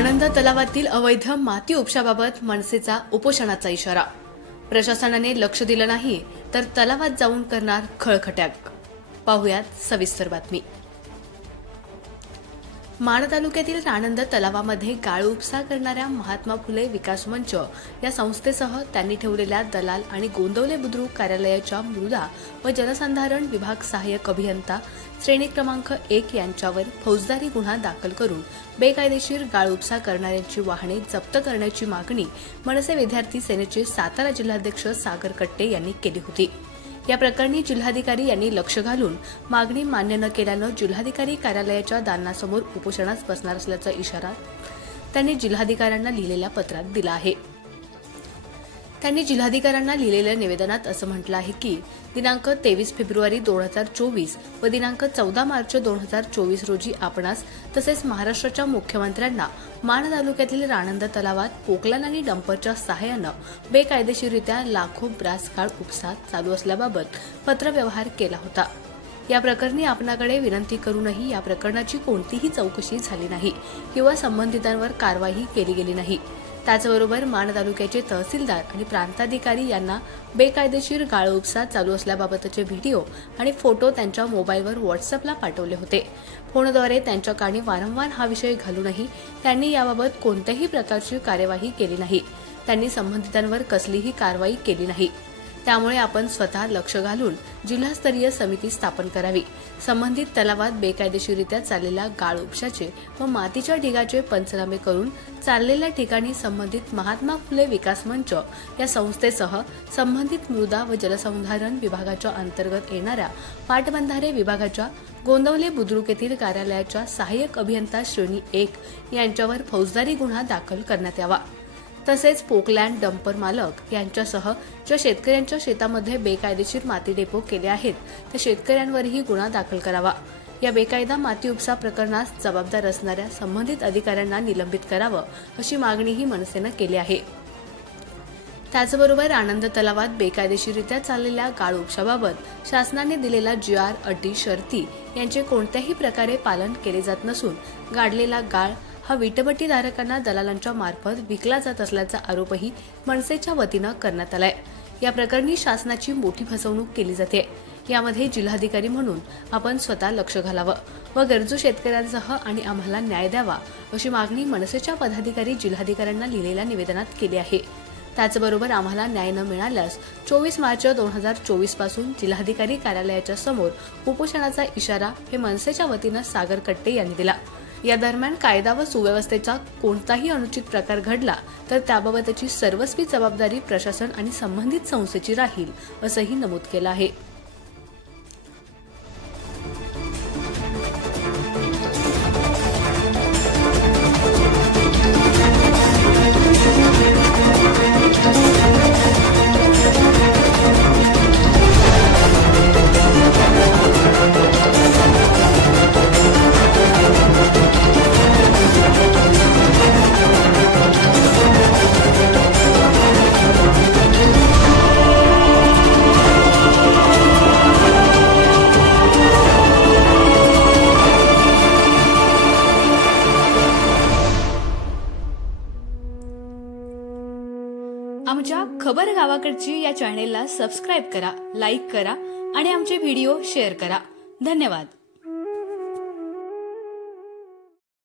राणंद तलावातील अवैध माती उपशाबाबत मनसेचा उपोषणाचा इशारा। प्रशासनाने लक्ष दिलं नाही तर तलावात जाऊन करणार खळखट्याक। पाहुयात सविस्तर बातमी। माण तालुक्यातील राणंद तलावामध्ये गाळ उपसा करणाऱ्या महात्मा फुले विकास मंच या संस्थेसह त्यांनी ठेवलेल्या दलाल आणि गोंदवले बुद्रुक कार्यालयाच्या मृदा व जलसंधारण विभाग सहाय्यक अभियंता श्रेणी क्रमांक 1 यांच्यावर फौजदारी गुन्हा दाखल करून बेकायदेशीर गाळ उपसा करणाऱ्यांची वाहने जप्त करण्याची मागणी मनसे विद्यार्थी सेनेचे सातारा जिल्हाध्यक्ष सागर कट्टे यांनी केली होती। या प्रकरणी जिल्हाधिकारी यांनी लक्ष घालून मागणी मान्य न केल्यानं जिल्हाधिकारी कार्यालयाच्या दालनासमोर उपोषणास बसणार असल्याचा इशारा त्यांनी जिल्हाधिकाऱ्यांना लिहिलेल्या पत्रात दिला आहे। त्यांनी जिल्हाधिकाऱ्यांना लिहिलेल्या निवेदनात असं म्हटलं आहे की दिनांक 23 फेब्रुवारी 2024 व दिनांक 14 मार्च 2024 रोजी आपणास तसेच महाराष्ट्राच्या मुख्यमंत्र्यांना माण तालुक्यातील राणंद तलावात पोकलान आणि डंपरच्या सहाय्यानं बेकायदेशीररित्या लाखो ब्रास गाळ उपसा चालू असल्याबाबत पत्रव्यवहार केला होता। या प्रकरणी आपणाकडे विनंती करूनही या प्रकरणाची कोणतीही चौकशी झाली नाही किंवा संबंधितांवर कारवाई केली गेली नाही। त्याचबरोबर माण तालुक्याचे तहसीलदार आणि प्रांताधिकारी यांना बेकायदेशीर गाळ उपसा चालू असल्याबाबतचे व्हिडिओ आणि फोटो त्यांच्या मोबाईलवर व्हॉट्सअपला पाठवले होते। फोनद्वारे त्यांच्या कानी वारंवार हा विषय घालूनही त्यांनी याबाबत कोणत्याही प्रकारची कार्यवाही केली नाही। त्यांनी संबंधितांवर कसलीही कारवाई केली नाही। त्यामुळे आपण स्वतः लक्ष घालून जिल्हास्तरीय समिती स्थापन करावी। संबंधित तलावात बेकायदेशीररित्या चाललेल्या गाळ उपशाचे व मातीच्या ढिगाचे पंचनामे करून चाललेल्या ठिकाणी संबंधित महात्मा फुले विकास मंच या संस्थेसह संबंधित मृदा व जलसंधारण विभागाच्या अंतर्गत येणाऱ्या पाटबंधारे विभागाच्या गोंदवले बुद्रुक येथील कार्यालयाच्या सहाय्यक अभियंता श्रेणी 1 यांच्यावर फौजदारी गुन्हा दाखल करण्यात यावा। तसेच पोकलँड डंपर मालक यांच्यासह ज्या शेतकऱ्यांच्या शेतामध्ये बेकायदेशीर माती डेपो केले आहेत त्या शेतकऱ्यांवरही गुन्हा दाखल करावा। या बेकायदा माती उपसा प्रकरणास जबाबदार असणाऱ्या संबंधित अधिकाऱ्यांना निलंबित करावं अशी मागणीही मनसेनं केली आहे। त्याचबरोबर आनंद तलावात बेकायदेशीररित्या चाललेल्या गाळ उपशाबाबत शासनाने दिलेला GR अटी शर्ती यांचे कोणत्याही प्रकारे पालन केले जात नसून गाडलेला गाळ हा वीटभट्टीधारकांना दलालांच्या मार्फत विकला जात असल्याचा आरोपही मनसेच्या वतीनं करण्यात आलाय। या प्रकरणी शासनाची मोठी फसवणूक केली जाते। यामध्ये जिल्हाधिकारी म्हणून आपण स्वतः लक्ष घालावं व गरजू शेतकऱ्यांसह आणि आम्हाला न्याय द्यावा अशी मागणी मनसेच्या पदाधिकारी जिल्हाधिकाऱ्यांना लिहिलेल्या निवेदनात केली आहे। त्याचबरोबर आम्हाला न्याय न मिळाल्यास 24 मार्च 2024 पासून जिल्हाधिकारी कार्यालयाच्या समोर उपोषणाचा इशारा हे मनसेच्या वतीनं सागर कट्टे यांनी दिला। या दरम्यान कायदा व सुव्यवस्थेचा कोणताही अनुचित प्रकार घडला तर त्याबाबतची सर्वस्वी जबाबदारी प्रशासन आणि संबंधित संस्थेची राहील असंही नमूद केलं आहे। आमच्या खबर गावाकडची या चॅनेलला सबस्क्राइब करा, लाईक करा आणि आमचे व्हिडिओ शेअर करा। धन्यवाद।